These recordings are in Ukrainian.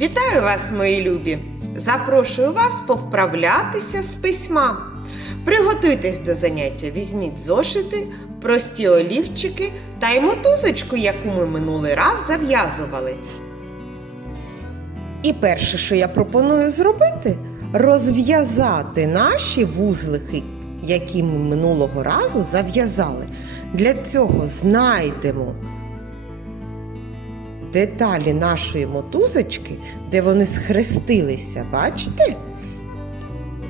Вітаю вас, мої любі! Запрошую вас повправлятися з письма. Приготуйтесь до заняття, візьміть зошити, прості олівчики та й мотузочку, яку ми минулий раз зав'язували. І перше, що я пропоную зробити, розв'язати наші вузлики, які ми минулого разу зав'язали. Для цього знайдемо деталі нашої мотузочки, де вони схрестилися, бачите?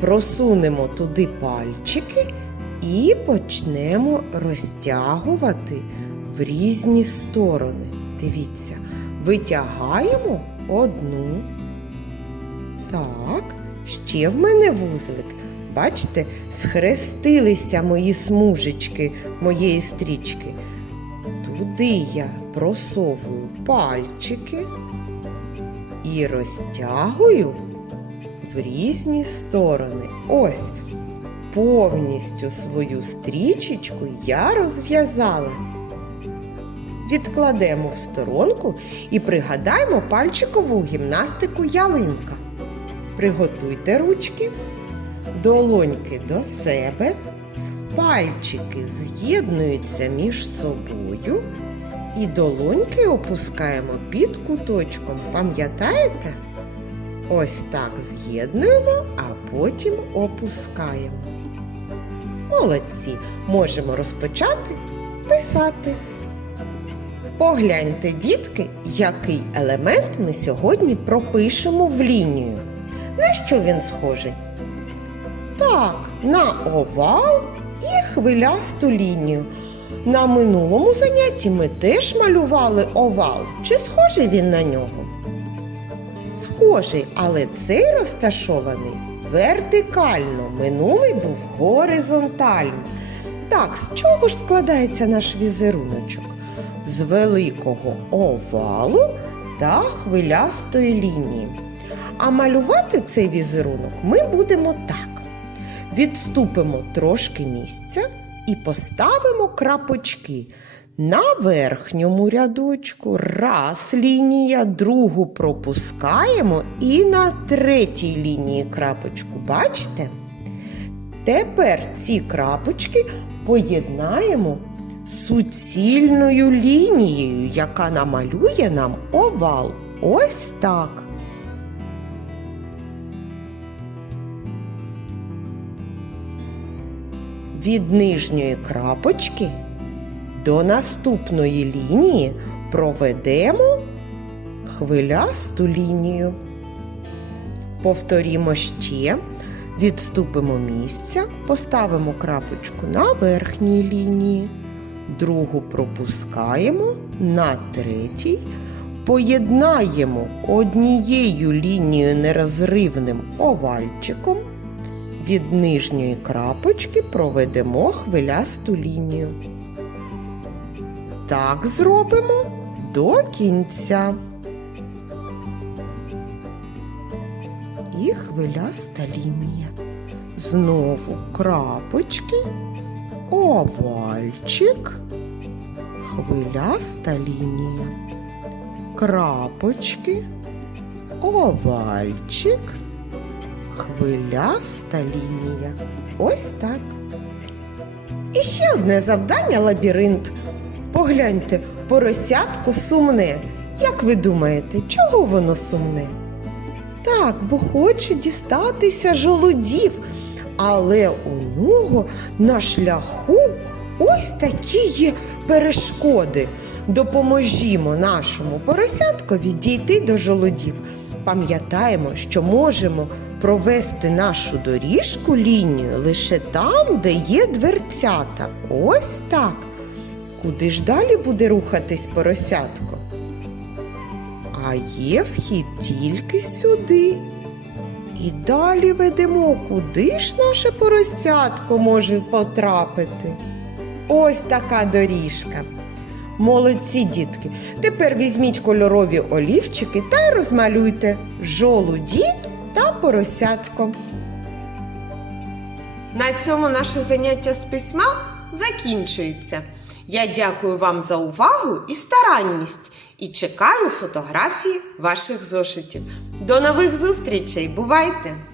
Просунемо туди пальчики і почнемо розтягувати в різні сторони. Дивіться, витягаємо одну. Так, ще в мене вузлик. Бачите, схрестилися мої смужечки моєї стрічки. Туди я просовую пальчики і розтягую в різні сторони. Ось повністю свою стрічечку я розв'язала. Відкладемо в сторонку і пригадаємо пальчикову гімнастику ялинка. Приготуйте ручки, долоньки до себе, пальчики з'єднуються між собою і долоньки опускаємо під куточком. Пам'ятаєте? Ось так з'єднуємо, а потім опускаємо. Молодці! Можемо розпочати писати. Погляньте, дітки, який елемент ми сьогодні пропишемо в лінію. На що він схожий? Так, на овал і хвилясту лінію. На минулому занятті ми теж малювали овал. Чи схожий він на нього? Схожий, але цей розташований вертикально, минулий був горизонтально. Так, з чого ж складається наш візеруночок? З великого овалу та хвилястої лінії. А малювати цей візерунок ми будемо так. Відступимо трошки місця і поставимо крапочки. На верхньому рядочку раз лінія, другу пропускаємо і на третій лінії крапочку. Бачите? Тепер ці крапочки поєднаємо суцільною лінією, яка намалює нам овал. Ось так. Від нижньої крапочки до наступної лінії проведемо хвилясту лінію. Повторімо ще, відступимо місця, поставимо крапочку на верхній лінії, другу пропускаємо на третій, поєднаємо однією лінією нерозривним овальчиком. Від нижньої крапочки проведемо хвилясту лінію. Так зробимо до кінця. І хвиляста лінія. Знову крапочки, овальчик, хвиляста лінія. Крапочки, овальчик, хвиляста лінія. Ось так. І ще одне завдання лабіринт. Погляньте, поросятко сумне. Як ви думаєте, чого воно сумне? Так, бо хоче дістатися жолудів, але у нього на шляху ось такі є перешкоди. Допоможімо нашому поросяткові дійти до жолудів. Пам'ятаємо, що можемо провести нашу доріжку лінію лише там, де є дверцята. Ось так. Куди ж далі буде рухатись поросятко? А є вхід тільки сюди. І далі ведемо, куди ж наше поросятко може потрапити. Ось така доріжка. Молодці дітки. Тепер візьміть кольорові олівчики та розмалюйте жолуді та поросятко. На цьому наше заняття з письма закінчується. Я дякую вам за увагу і старанність і чекаю фотографії ваших зошитів. До нових зустрічей! Бувайте!